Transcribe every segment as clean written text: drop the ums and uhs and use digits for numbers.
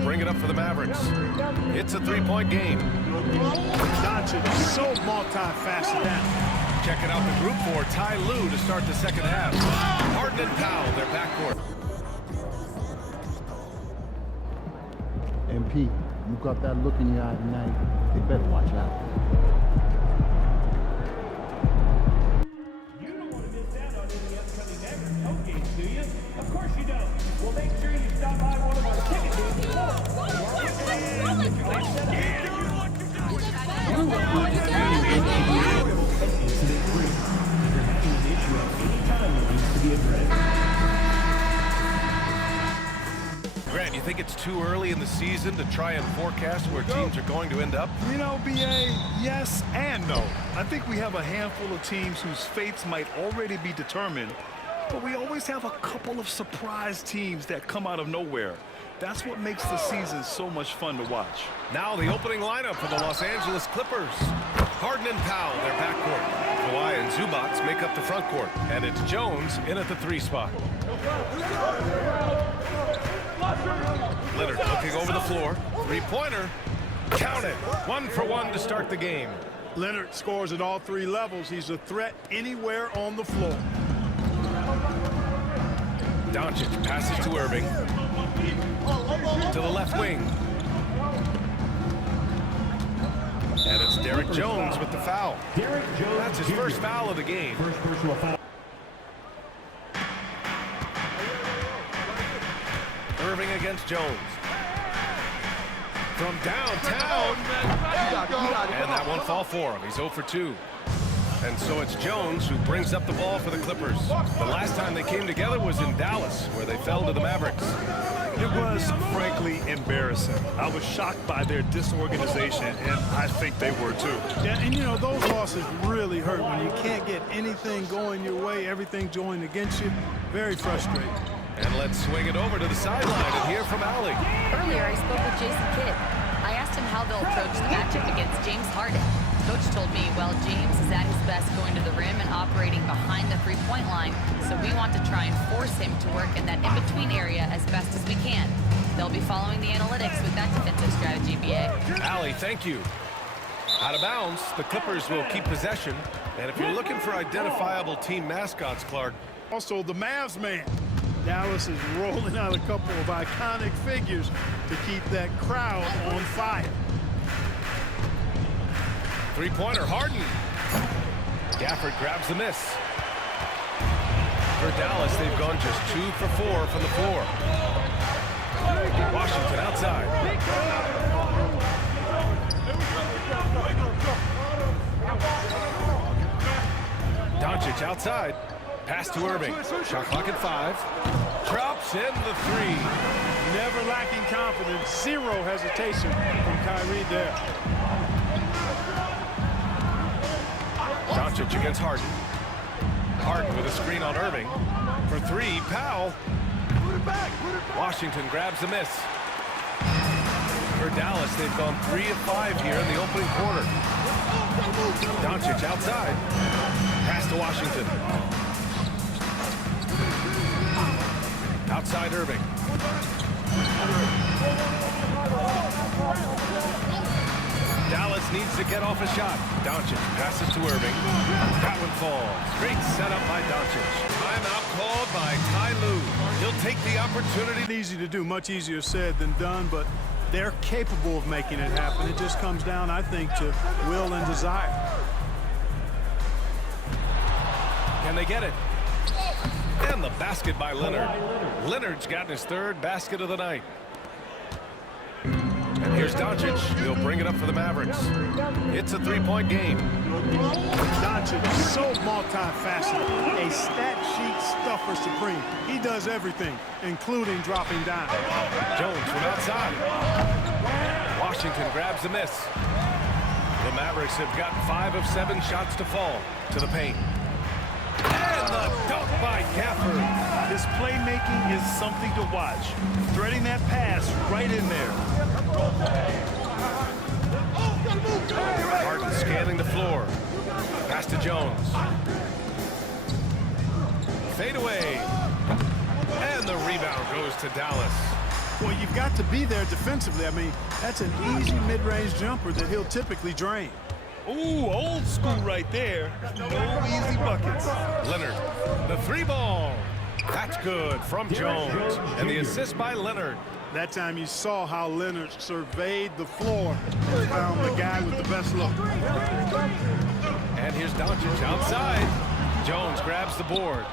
bring it up for the Mavericks. It's a three-point game. Doncic is so multifaceted. Checking out the group for Ty Lue to start the second half. Harden and Powell, their backcourt. MP, you got that look in your eye tonight. They better watch out. You don't want to miss out on any upcoming Mavericks home games, do you? Of course you don't. Well, make sure you stop by one of our ticket booths. Grant, you think it's too early in the season to try and forecast where teams are going to end up? You know, BA, yes and no. I think we have a handful of teams whose fates might already be determined, but we always have a couple of surprise teams that come out of nowhere. That's what makes the season so much fun to watch. Now the opening lineup for the Los Angeles Clippers. Harden and Powell, their backcourt. Kawai and Zubac make up the front court. And it's Jones in at the 3 spot. Leonard looking over the floor. Three-pointer. Count it. 1 for 1 to start the game. Leonard scores at all 3 levels. He's a threat anywhere on the floor. Doncic passes to Irving. To the left wing. And it's Derrick Jones with the foul. That's his first foul of the game. First personal foul. Irving against Jones. From downtown. And that won't fall for him. He's 0 for 2. And so it's Jones who brings up the ball for the Clippers. The last time they came together was in Dallas, where they fell to the Mavericks. It was, frankly, embarrassing. I was shocked by their disorganization, and I think they were too. Yeah, and you know, those losses really hurt when you can't get anything going your way, everything going against you. Very frustrating. And let's swing it over to the sideline and hear from Allie. Earlier, I spoke with Jason Kidd. I asked him how they'll approach the matchup against James Harden. Coach told me, well, James is at his best going to the rim and operating behind the three-point line, so we want to try and force him to work in that in-between area as best as we can. They'll be following the analytics with that defensive strategy, BA. Allie, thank you. Out of bounds, the Clippers will keep possession. And if you're looking for identifiable team mascots, Clark. Also, the Mavs man. Dallas is rolling out a couple of iconic figures to keep that crowd on fire. Three-pointer, Harden. Gafford grabs the miss. For Dallas, they've gone just 2 for 4 from the floor. Washington outside. Doncic outside. Pass to Irving. Shot clock at 5. Drops in the 3. Never lacking confidence. Zero hesitation from Kyrie there. Doncic against Harden. Harden with a screen on Irving. For 3, Powell. Washington grabs the miss. For Dallas, they've gone 3 of 5 here in the opening quarter. Doncic outside. Pass to Washington. Outside Irving. Dallas needs to get off a shot. Doncic passes to Irving. That one falls. Great setup by Doncic. Timeout called by Ty Lue. He'll take the opportunity. Easy to do, much easier said than done, but they're capable of making it happen. It just comes down, I think, to will and desire. Can they get it? And the basket by Leonard. Leonard's gotten his 3rd basket of the night. And here's Doncic. He'll bring it up for the Mavericks. It's a 3-point game. Doncic is so multifaceted. A stat sheet stuffer supreme. He does everything, including dropping down. Jones from outside. Washington grabs the miss. The Mavericks have gotten 5 of 7 shots to fall to the paint. And the dunk by Gafford. His playmaking is something to watch. Threading that pass right in there. Harden scanning the floor. Pass to Jones. Fade away. And the rebound goes to Dallas. Well, you've got to be there defensively. I mean, that's an easy mid-range jumper that he'll typically drain. Ooh, old school right there. No easy buckets. Leonard, the three ball. That's good from Jones. And the assist by Leonard. That time you saw how Leonard surveyed the floor and found the guy with the best look. And here's Doncic outside. Jones grabs the board.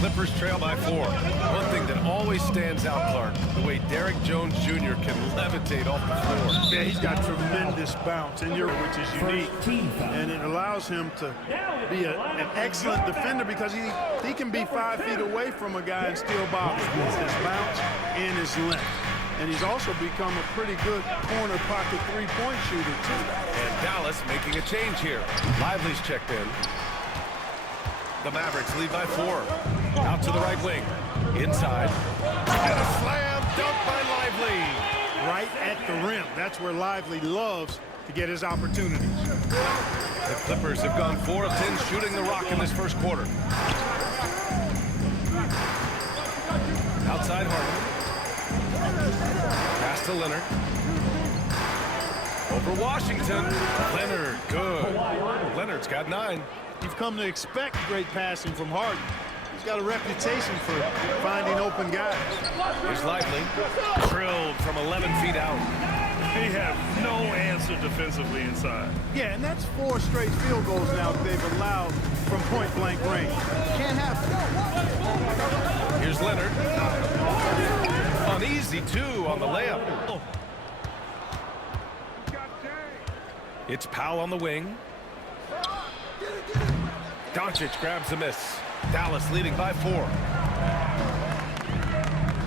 Clippers trail by 4. One thing that always stands out, Clark, the way Derrick Jones Jr. can levitate off the floor. Yeah, he's got tremendous bounce in here, which is unique. And it allows him to be an excellent defender because he can be 5 feet away from a guy and still bother with his bounce and his length. And he's also become a pretty good corner pocket three-point shooter, too. And Dallas making a change here. Lively's checked in. The Mavericks lead by 4. Out to the right wing. Inside. And a slam dunk by Lively. Right at the rim. That's where Lively loves to get his opportunities. The Clippers have gone 4 of 10 shooting the rock in this first quarter. Outside Harden. Pass to Leonard. Over Washington. Leonard, good. Leonard's got 9. You've come to expect great passing from Harden. He's got a reputation for finding open guys. Here's Lively. Drilled from 11 feet out. They have no answer defensively inside. Yeah, and that's 4 straight field goals now that they've allowed from point-blank range. Can't happen. Here's Leonard. An easy 2 on the layup. It's Powell on the wing. Doncic grabs the miss. Dallas leading by 4.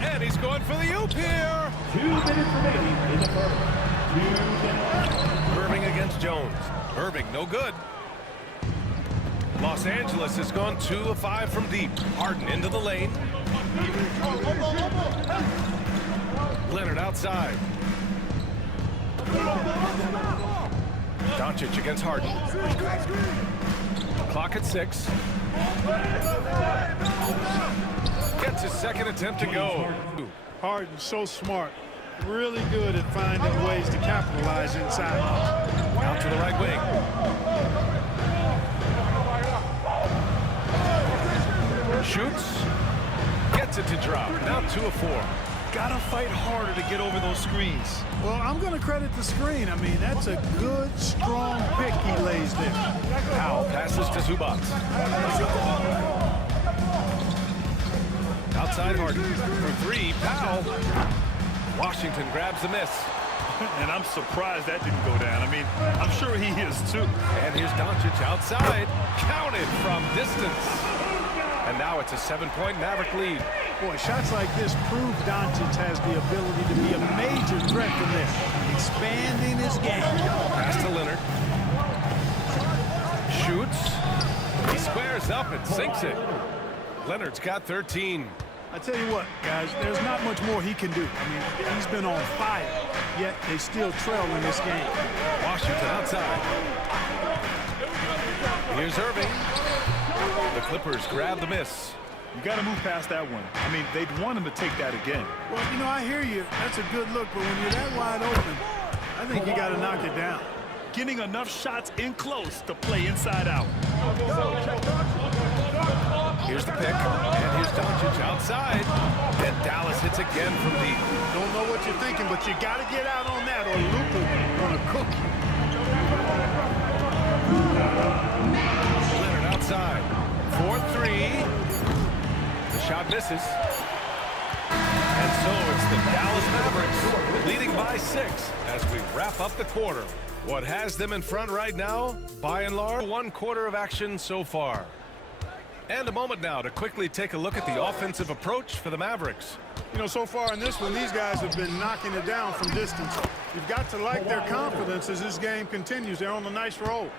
And he's going for the oop here. 2 minutes remaining in the first. 2 minutes. Irving against Jones. Irving, no good. Los Angeles has gone 2 of 5 from deep. Harden into the lane. Leonard outside. Doncic against Harden. Clock at 6. Gets his second attempt to go. Harden's so smart. Really good at finding ways to capitalize inside. Out to the right wing. Shoots. Gets it to drop. Now 2 of 4. Gotta fight harder to get over those screens. Well, I'm going to credit the screen. I mean, that's a good, strong pick he lays there. Powell passes to Zubac. Outside Harden. For 3, Powell. Washington grabs the miss. And I'm surprised that didn't go down. I mean, I'm sure he is too. And here's Doncic outside. Counted from distance. And now it's a 7-point Maverick lead. Boy, shots like this prove Doncic has the ability to be a major threat from there. Expanding his game. Pass to Leonard. Shoots. He squares up and sinks it. Leonard's got 13. I tell you what, guys, there's not much more he can do. I mean, he's been on fire, yet they still trail in this game. Washington outside. Here's Irving. The Clippers grab the miss. You got to move past that one. I mean, they'd want him to take that again. Well, you know, I hear you. That's a good look, but when you're that wide open, I think you got to knock it down. Getting enough shots in close to play inside out. Here's the pick, and here's Doncic outside. And Dallas hits again from deep. Don't know what you're thinking, but you got to get out on that or Luka going to cook you. Leonard outside. 4-3. The shot misses. And so it's the Dallas Mavericks leading by 6 as we wrap up the quarter. What has them in front right now? By and large, 1 quarter of action so far. And a moment now to quickly take a look at the offensive approach for the Mavericks. You know, so far in this one, these guys have been knocking it down from distance. You've got to like their confidence as this game continues. They're on a nice roll.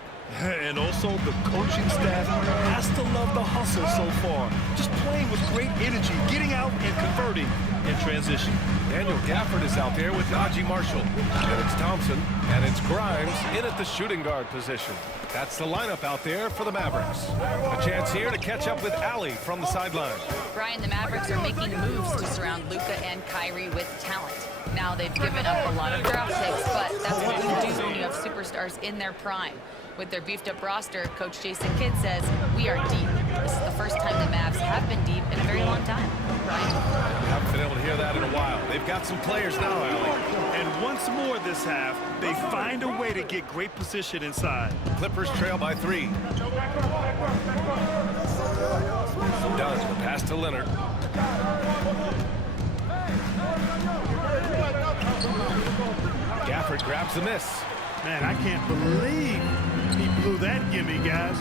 And also the coaching staff has to love the hustle so far. Just playing with great energy, getting out and converting in transition. Daniel Gafford is out there with Najee Marshall. And it's Thompson, and it's Grimes in at the shooting guard position. That's the lineup out there for the Mavericks. A chance here to catch up with Allie from the sideline. Brian, the Mavericks are making moves to surround Luka and Kyrie with talent. Now they've given up a lot of draft picks, but that's what you do when you have superstars in their prime. With their beefed-up roster, Coach Jason Kidd says, we are deep. This is the first time the Mavs have been deep in a very long time. Brian? We haven't been able to hear that in a while. They've got some players now, Allie. And once more this half, they find a way to get great position inside. Clippers trail by 3. Dunn, the pass to Leonard. Gafford grabs the miss. Man, I can't believe he blew that gimme, guys.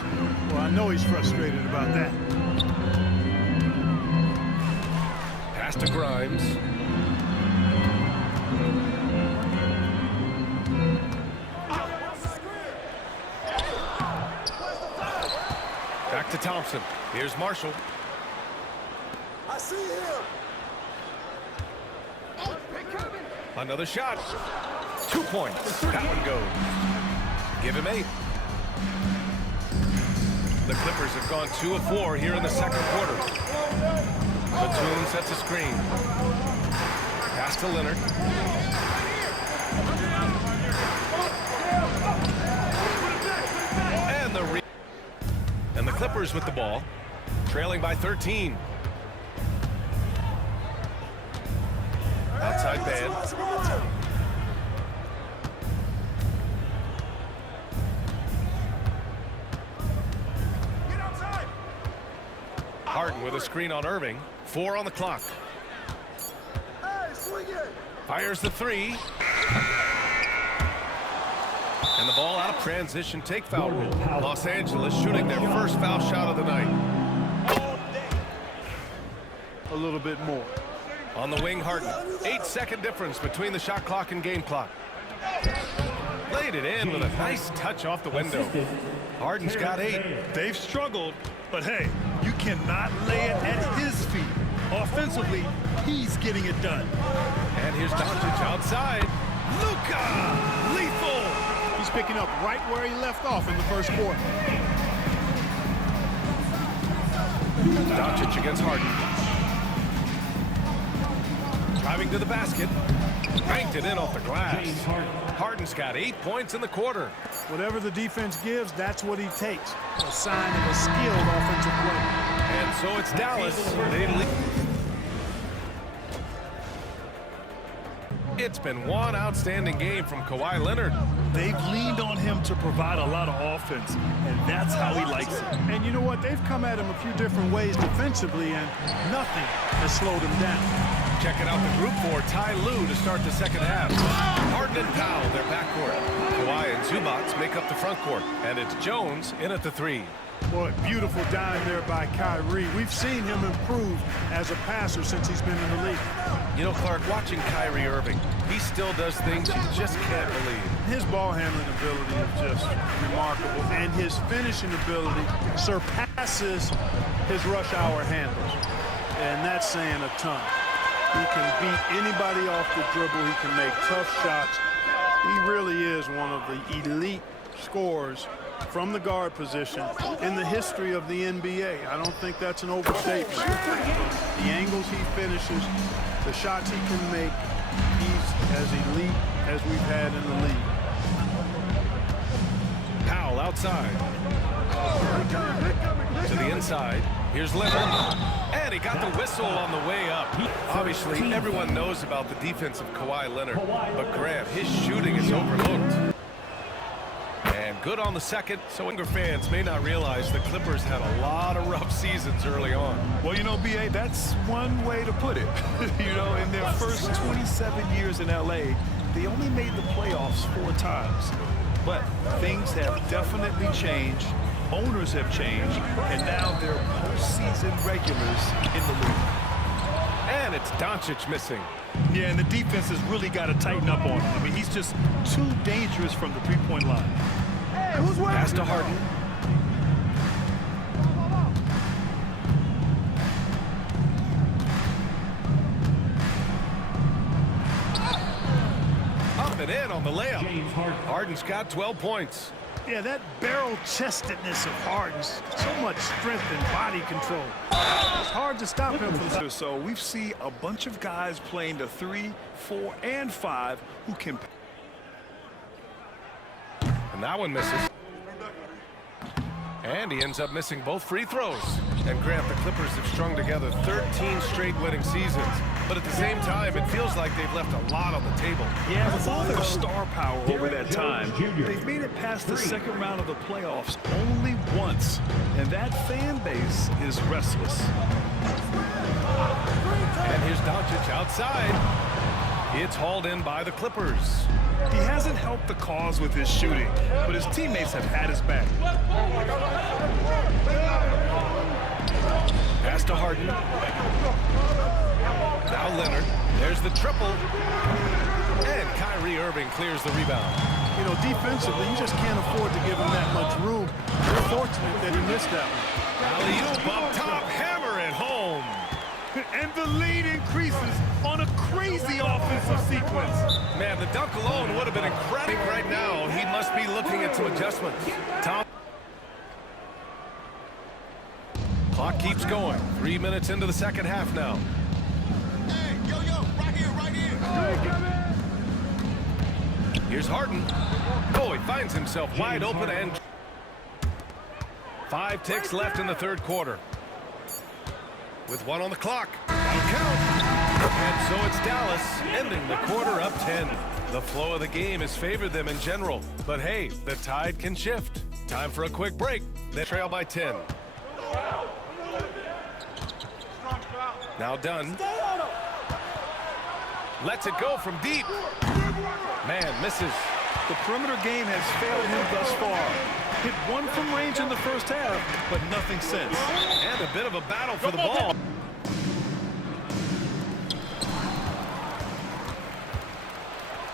Well, I know he's frustrated about that. Pass to Grimes. Back to Thompson. Here's Marshall. I see him. Another shot. 2 points. That one goes. Give him 8. The Clippers have gone 2 of 4 here in the second quarter. Batum sets a screen. Pass to Leonard. And the Clippers with the ball, trailing by 13. Outside band. Harden with a screen on Irving. 4 on the clock. Fires the 3. And the ball out of transition, take foul rule. Los Angeles shooting their first foul shot of the night. A little bit more. On the wing, Harden. 8-second difference between the shot clock and game clock. Laid it in with a nice touch off the window. Harden's got 8. They've struggled, but hey, you cannot lay it at his feet. Offensively, he's getting it done. And here's Doncic outside. Luka! Lethal! He's picking up right where he left off in the first quarter. Doncic against Harden. Driving to the basket. Banked it in off the glass. Harden's got 8 points in the quarter. Whatever the defense gives, that's what he takes. A sign of a skilled offensive player. And so it's Dallas. They lead. It's been one outstanding game from Kawhi Leonard. They've leaned on him to provide a lot of offense, and that's how he likes it. And you know what? They've come at him a few different ways defensively, and nothing has slowed him down. Checking out the group for Ty Lue to start the second half. Harden and Powell, their backcourt. Kawhi and Zubac make up the front court, and it's Jones in at the 3. Boy, beautiful dime there by Kyrie. We've seen him improve as a passer since he's been in the league. You know, Clark, watching Kyrie Irving, he still does things you just can't believe. His ball handling ability is just remarkable, and his finishing ability surpasses his rush hour handles, and that's saying a ton. He can beat anybody off the dribble. He can make tough shots. He really is one of the elite scorers from the guard position in the history of the NBA. I don't think that's an overstatement. The angles he finishes, the shots he can make, he's as elite as we've had in the league. Powell outside. To the inside. Here's Leonard. And he got the whistle on the way up. Obviously, everyone knows about the defense of Kawhi Leonard. But Grant, his shooting is overlooked. And good on the second. So younger fans may not realize the Clippers had a lot of rough seasons early on. Well, you know, B.A., that's one way to put it. You know, in their first 27 years in L.A., they only made the playoffs 4 times. But things have definitely changed. Owners have changed, and now they're postseason regulars in the league. And it's Doncic missing. Yeah, and the defense has really got to tighten up on him. I mean, he's just too dangerous from the three-point line. Pass to Harden. coming in on the layup. Harden's got 12 points. Yeah, that barrel-chestedness of Harden's, so much strength and body control. It's hard to stop him from. So we see a bunch of guys playing the 3, 4, and 5 who can. And that one misses. And he ends up missing both free throws. And Grant, the Clippers have strung together 13 straight winning seasons. But at the same time, it feels like they've left a lot on the table. Yeah, with all their star power over that time, they've made it past the second round of the playoffs only once. And that fan base is restless. And here's Doncic outside. It's hauled in by the Clippers. He hasn't helped the cause with his shooting, but his teammates have had his back. Pass to Harden. Now Leonard. There's the triple. And Kyrie Irving clears the rebound. You know, defensively, you just can't afford to give him that much room. We're fortunate that he missed that one. Alley-oop up top, hammer it home. And the lead increases on a crazy offensive sequence. Man, the dunk alone would have been incredible. Right now, he must be looking at some adjustments. Clock keeps going. 3 minutes into the second half now. Hey, yo, right here. Here's Harden. Oh, he finds himself wide open and 5 ticks left in the third quarter. With 1 on the clock. That'll count. And so it's Dallas ending the quarter up 10. The flow of the game has favored them in general. But hey, the tide can shift. Time for a quick break. They trail by 10. Now Dunn. Lets it go from deep. Man, misses. The perimeter game has failed him thus far. Hit 1 from range in the first half, but nothing since. And a bit of a battle for the ball.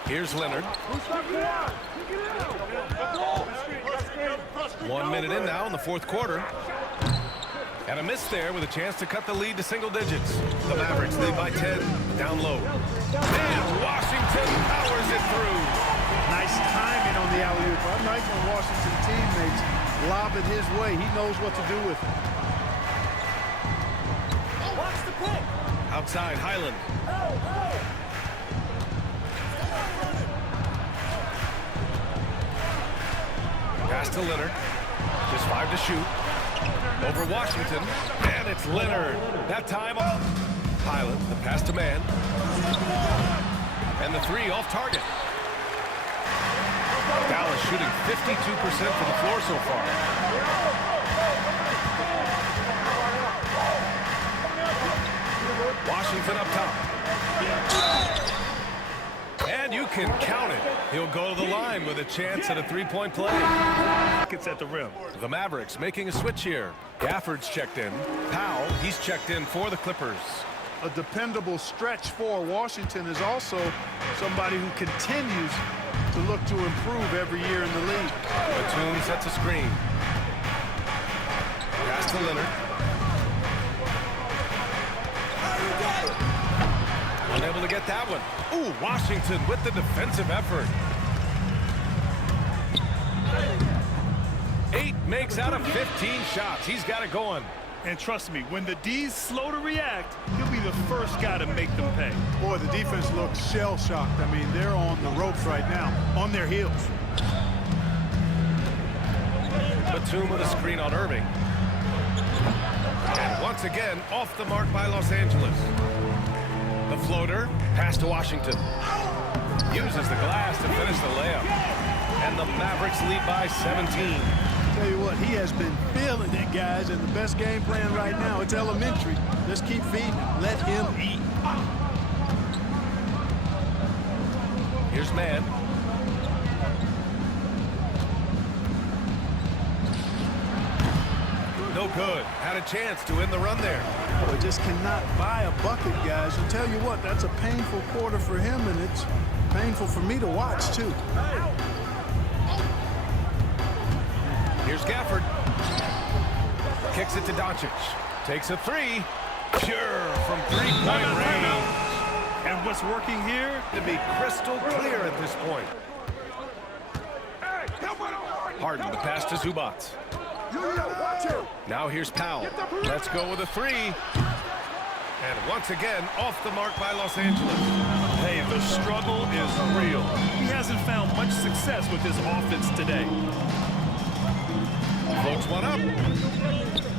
Here's Leonard. 1 minute in now in the fourth quarter. And a miss there with a chance to cut the lead to single digits. The Mavericks lead by 10, down low. And Washington powers it through. Nice timing on the alley-oop. I like when Washington teammates lob it his way. He knows what to do with it. Watch the pick. Outside, Highland. Pass to Leonard. Just 5 to shoot. Over Washington. And it's Leonard. That time off. Highland, the pass to man. And the 3 off target. Dallas shooting 52% from the floor so far. Washington up top. And you can count it. He'll go to the line with a chance at a 3-point play. It's at the rim. The Mavericks making a switch here. Gafford's checked in. Powell, he's checked in for the Clippers. A dependable stretch for Washington is also somebody who continues to look to improve every year in the league. Batum sets a screen. Pass to Leonard. Unable to get that one. Ooh, Washington with the defensive effort. 8 makes out of 15 shots. He's got it going. And trust me, when the D's slow to react, he'll be the first guy to make them pay. Boy, the defense looks shell-shocked. I mean, they're on the ropes right now, on their heels. Batum with a screen on Irving. And once again, off the mark by Los Angeles. The floater, pass to Washington. Uses the glass to finish the layup. And the Mavericks lead by 17. Tell you what, he has been feeling it, guys, and the best game plan right now, it's elementary. Just keep feeding him. Let him eat. Here's man. No good. Had a chance to end the run there. Boy, just cannot buy a bucket, guys. And tell you what, that's a painful quarter for him, and it's painful for me to watch, too. Here's Gafford. Kicks it to Doncic. Takes a 3. Pure from 3-point range. And what's working here? To be crystal clear at this point. Harden, the pass to Zubats. Now here's Powell. Let's go with a three. And once again, off the mark by Los Angeles. Hey, the struggle is real. He hasn't found much success with his offense today. Floats one up.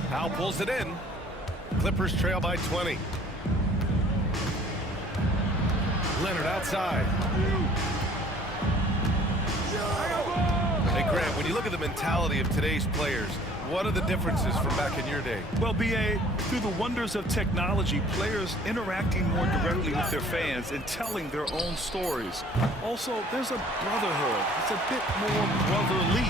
Powell pulls it in. Clippers trail by 20. Leonard outside. Hey, Grant, when you look at the mentality of today's players, what are the differences from back in your day? Well, B.A., through the wonders of technology, players interacting more directly with their fans and telling their own stories. Also, there's a brotherhood. It's a bit more brotherly,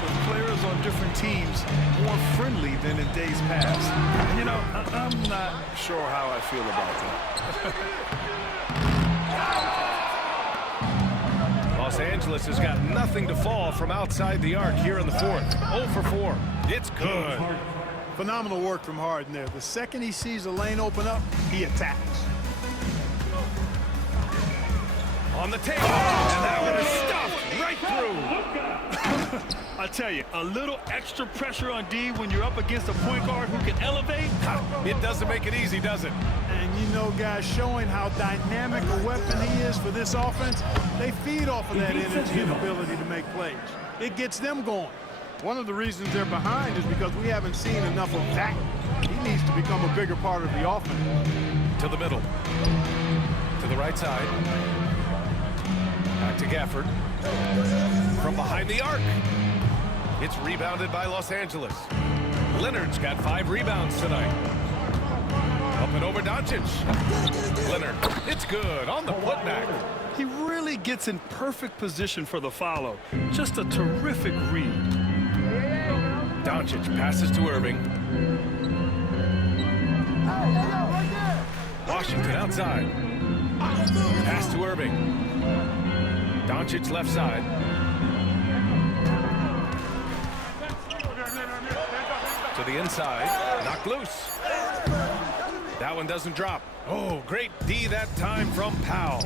with players on different teams more friendly than in days past. And, you know, I'm not sure how I feel about that. Los Angeles has got nothing to fall from outside the arc here in the fourth. 0 for 4. It's good. Phenomenal work from Harden there. The second he sees a lane open up, he attacks. On the table, and that one is stuffed right through. I tell you, a little extra pressure on D when you're up against a point guard who can elevate. It doesn't make it easy, does it? And you know, guys, showing how dynamic a weapon he is for this offense, they feed off of that energy and ability to make plays. It gets them going. One of the reasons they're behind is because we haven't seen enough of that. He needs to become a bigger part of the offense. To the middle. To the right side. Back to Gafford. From behind the arc. It's rebounded by Los Angeles. Leonard's got 5 rebounds tonight. Up and over Doncic. Leonard, it's good on the putback. He really gets in perfect position for the follow. Just a terrific read. Doncic passes to Irving. Washington outside. Pass to Irving. Doncic left side. To the inside. Knocked loose. That one doesn't drop. Oh, great D that time from Powell.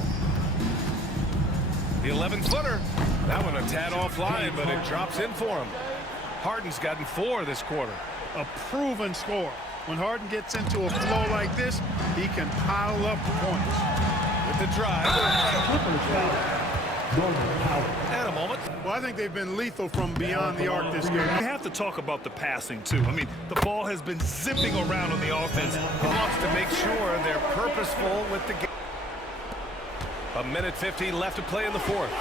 The 11-footer. That one a tad offline, but it drops in for him. Harden's gotten 4 this quarter. A proven score. When Harden gets into a flow like this, he can pile up points. With the drive. And a moment. Well, I think they've been lethal from beyond the arc this game. We have to talk about the passing, too. I mean, the ball has been zipping around on the offense. He wants to make sure they're purposeful with the game. 1:50 left to play in the fourth.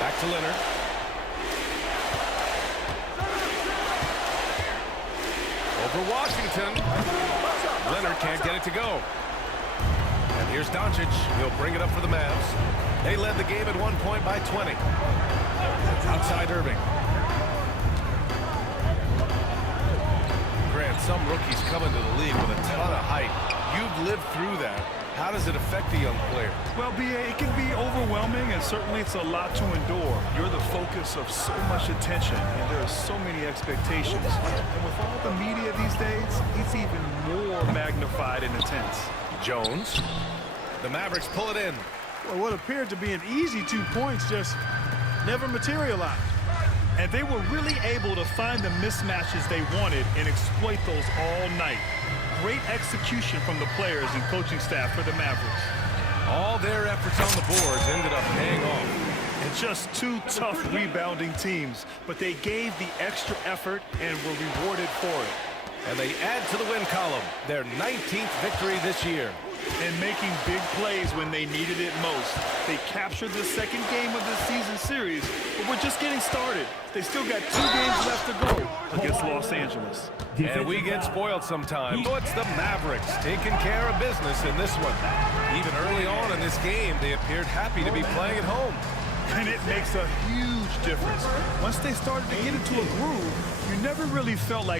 Back to Leonard. Over Washington. Leonard can't get it to go. And here's Doncic. He'll bring it up for the Mavs. They led the game at 1 point by 20. Outside Irving. Grant, some rookies come into the league with a ton of height. You've lived through that. How does it affect a young player? Well, B.A., it can be overwhelming, and certainly it's a lot to endure. You're the focus of so much attention, and there are so many expectations. And with all the media these days, it's even more magnified and intense. Jones. The Mavericks pull it in. Well, what appeared to be an easy 2 points just never materialized. And they were really able to find the mismatches they wanted and exploit those all night. Great execution from the players and coaching staff for the Mavericks. All their efforts on the boards ended up paying off. And just 2 tough rebounding teams, but they gave the extra effort and were rewarded for it. And they add to the win column, their 19th victory this year. And making big plays when they needed it most. They captured the second game of the season series, but we're just getting started. They still got 2 games left to go against Los Angeles. And we get spoiled sometimes. So it's the Mavericks taking care of business in this one. Even early on in this game, they appeared happy to be playing at home. And it makes a huge difference. Once they started to get into a groove, you never really felt like